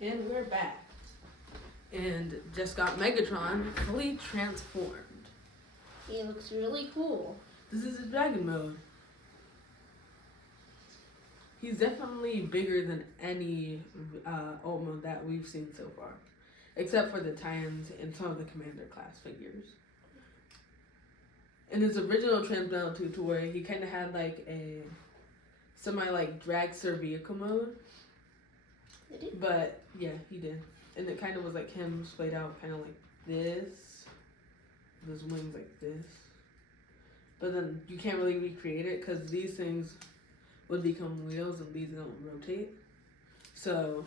And we're back. And just got Megatron fully transformed. He looks really cool. This is his dragon mode. He's definitely bigger than any alt mode that we've seen so far. Except for the Titans and some of the Commander class figures. In his original transmode to where he kind of had like a semi dragster vehicle mode. Did he? But yeah, he did. And it kind of was like him splayed out kind of like this. His wings like this. But then you can't really recreate it because these things would become wheels and these don't rotate. So,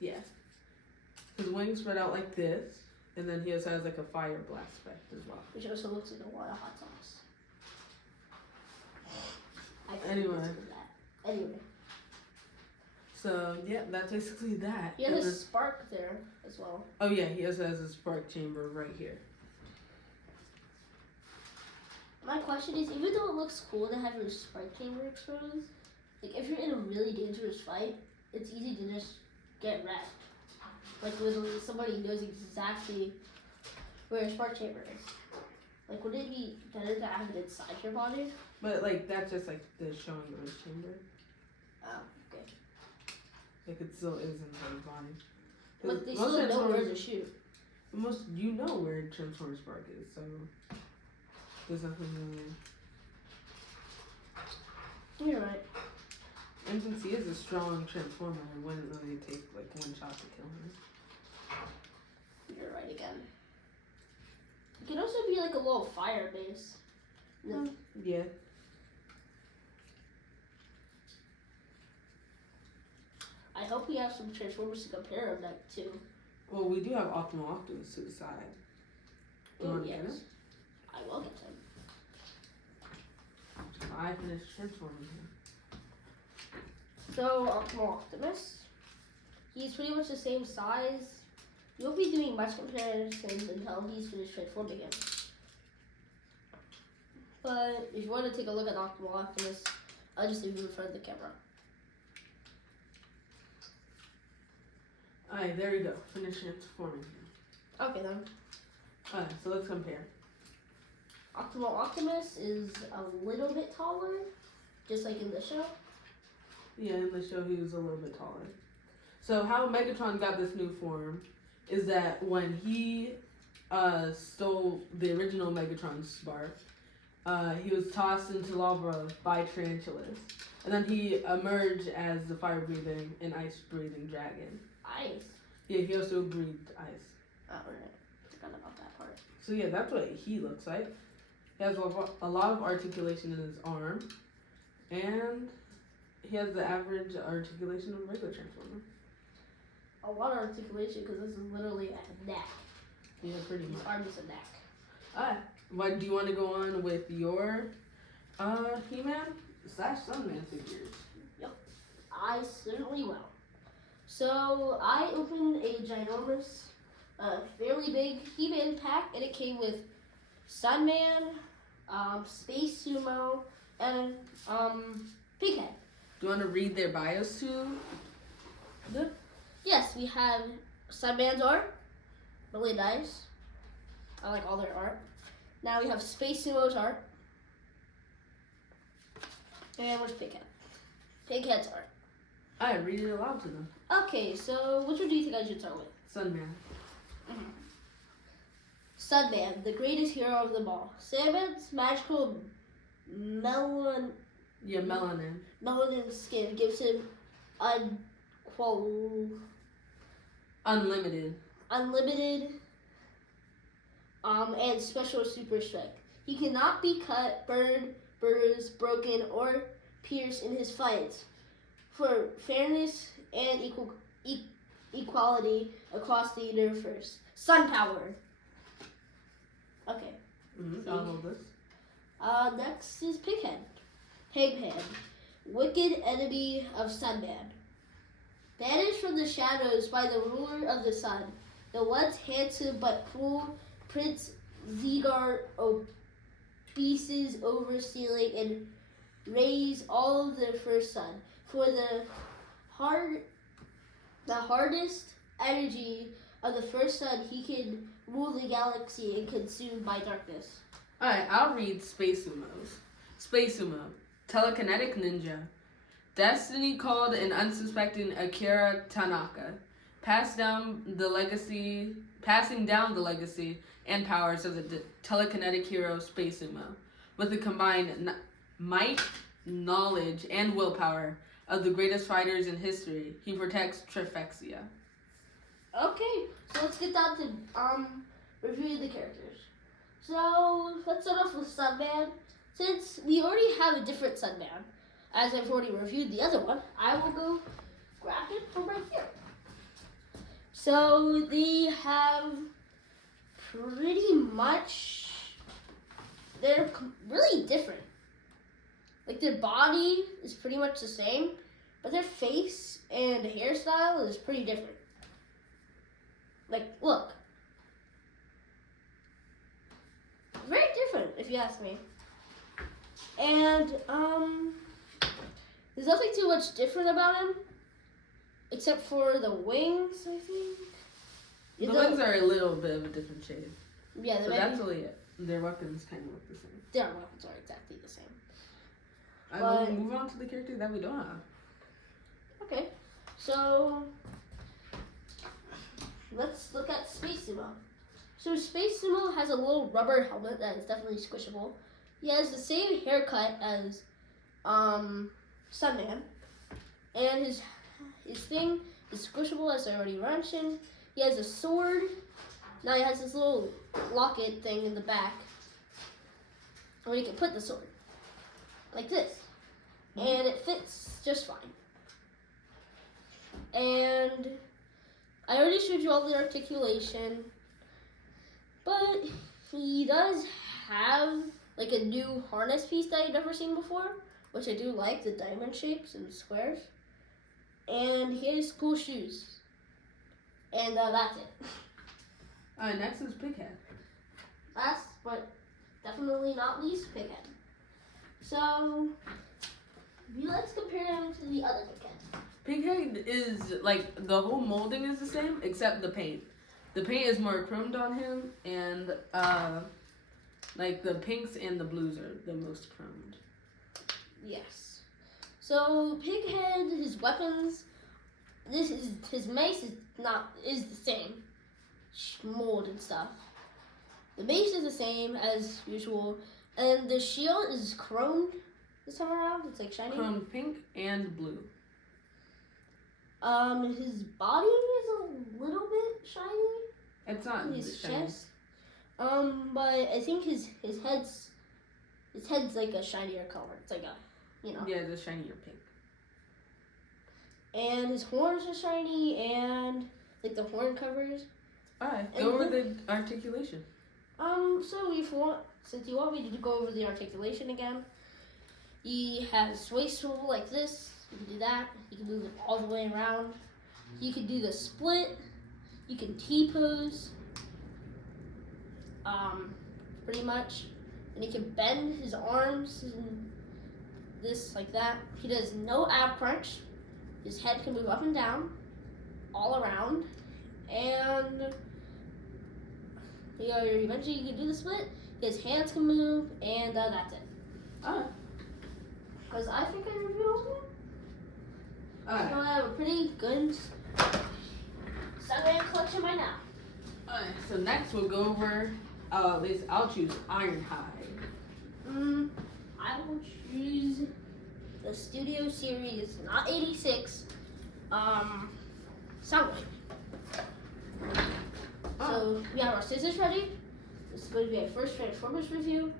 yeah. His wings spread out like this. And then he also has like a fire blast effect as well. Which also looks like a lot of hot sauce. Anyway. So, yeah, that's basically that. He has a spark there as well. Oh, yeah, he also has a spark chamber right here. My question is, even though it looks cool to have your spark chamber exposed, like if you're in a really dangerous fight, it's easy to just get wrecked. Like literally somebody knows exactly where your spark chamber is. Like would it be better to have it inside your body? But like that's just like the showing of his chamber. Oh, okay. Like it still is inside his body. But they still know where to shoot. You know where Transformer Spark is, so there's nothing really. You're right. And since he is a strong Transformer, it wouldn't really take like one shot to kill him. You're right again. It could also be like a little fire base. No. Yeah. I hope we have some Transformers to compare them to. Well, we do have Optimal Optimus to the side. Oh, yes. I will get them. I finished transforming him. So, Optimal Optimus. He's pretty much the same size. You won't be doing much comparisons until he's finished transforming him. But if you want to take a look at Optimal Optimus, I'll just leave him in front of the camera. Alright, there you go. Finish transforming him. Okay then. Alright, so let's compare. Optimal Optimus is a little bit taller, just like in the show. Yeah, in the show he was a little bit taller. So how Megatron got this new form is that when he stole the original Megatron spark, he was tossed into lava by tarantulas. And then he emerged as the fire-breathing and ice-breathing dragon. Ice? Yeah, he also breathed ice. Oh, right. Forgot about that part. So yeah, that's what he looks like. He has a lot of articulation in his arm. And he has the average articulation of a regular Transformer. A lot of articulation because this is literally a neck. Yeah, pretty much. His arm is a neck. Alright, what do you want to go on with your He-Man / Sunman figures? Yep, I certainly will. So I opened a ginormous, fairly big He-Man pack, and it came with Sunman, Space Sumo, and Pighead. Do you want to read their bios too? Yes, we have Sunman's art, really nice. I like all their art. Now we have Space Sumo's art. And where's Pighead? Pighead's art. Alright, read it aloud to them. Okay, so which one do you think I should start with? Sunman. Sunman, the greatest hero of them all. Sandman's magical melanin skin gives him Unlimited. And special super strength. He cannot be cut, burned, bruised, broken, or pierced in his fights. For fairness and equality across the universe. Sun power. Okay. I'll hold this. Next is Pighead. Wicked enemy of Sunman. Banished from the shadows by the ruler of the sun, the once handsome but cruel Prince Zegar obeses overstealing and raise all of the first son. For the the hardest energy of the first sun, he can rule the galaxy and consume by darkness. Alright, I'll read Space Umos. Space Umo, telekinetic ninja. Destiny called an unsuspecting Akira Tanaka, passing down the legacy and powers of the telekinetic hero Space Umo, with the combined might, knowledge, and willpower of the greatest fighters in history. He protects Trifexia. Okay, so let's get down to review the characters. So let's start off with Sunman. Since we already have a different Sunman, as I've already reviewed the other one, I will go grab it from right here. So they have pretty much, they're really different. Like their body is pretty much the same, but their face and hairstyle is pretty different. Like, look. Very different, if you ask me. And, there's nothing too much different about him, except for the wings, I think. The wings are a little bit of a different shade. Yeah, but that's really it. Their weapons kind of look the same. Their weapons are exactly the same. I will move on to the character that we don't have. Okay, so let's look at Space Sumo. So Space Sumo has a little rubber helmet that is definitely squishable. He has the same haircut as Sunman, and his thing is squishable, as I already mentioned. He has a sword. Now he has this little locket thing in the back where you can put the sword like this, and it fits just fine. And I already showed you all the articulation, but he does have like a new harness piece that I've never seen before, which I do like, the diamond shapes and squares. And he has cool shoes. And that's it. Next is Pighead. Last, but definitely not least, Pighead. So, let's compare him to the other Pighead. Pighead is, like, the whole molding is the same, except the paint. The paint is more chromed on him, and, like, the pinks and the blues are the most chromed. Yes. So, Pighead, his weapons, his mace is the same. Mold and stuff. The mace is the same as usual, and the shield is chromed this time around. It's like shiny. Chromed pink and blue. His body is a little bit shiny. It's not his shiny. chest. But I think his head's like a shinier color. It's like a, you know. Yeah, the shinier pink. And his horns are shiny, and like the horn covers. Alright, go over the articulation. So since you want me to go over the articulation again, he has waist swivel like this. You can do that. You can move it all the way around. You can do the split. You can T-pose. Pretty much. And he can bend his arms and this like that. He does no ab crunch. His head can move up and down, all around, and eventually you can do the split. His hands can move, and that's it. Alright. Because I think I reviewed all of them. Alright. So I have a pretty good Sunman collection by now. Alright, so next we'll go over, at least I'll choose Ironhide. I will choose the Studio Series, not 86, Soundwave. So we have our scissors ready. This is going to be our first Transformers review,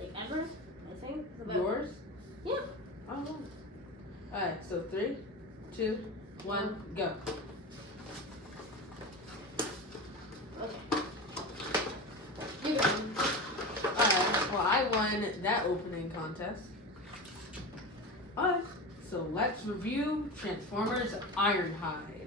like ever, I think. Yours? Yeah. Oh. Alright, so 3, 2, 1, go. Okay. You go. Alright, well I won that opening contest. Alright, so let's review Transformers Ironhide.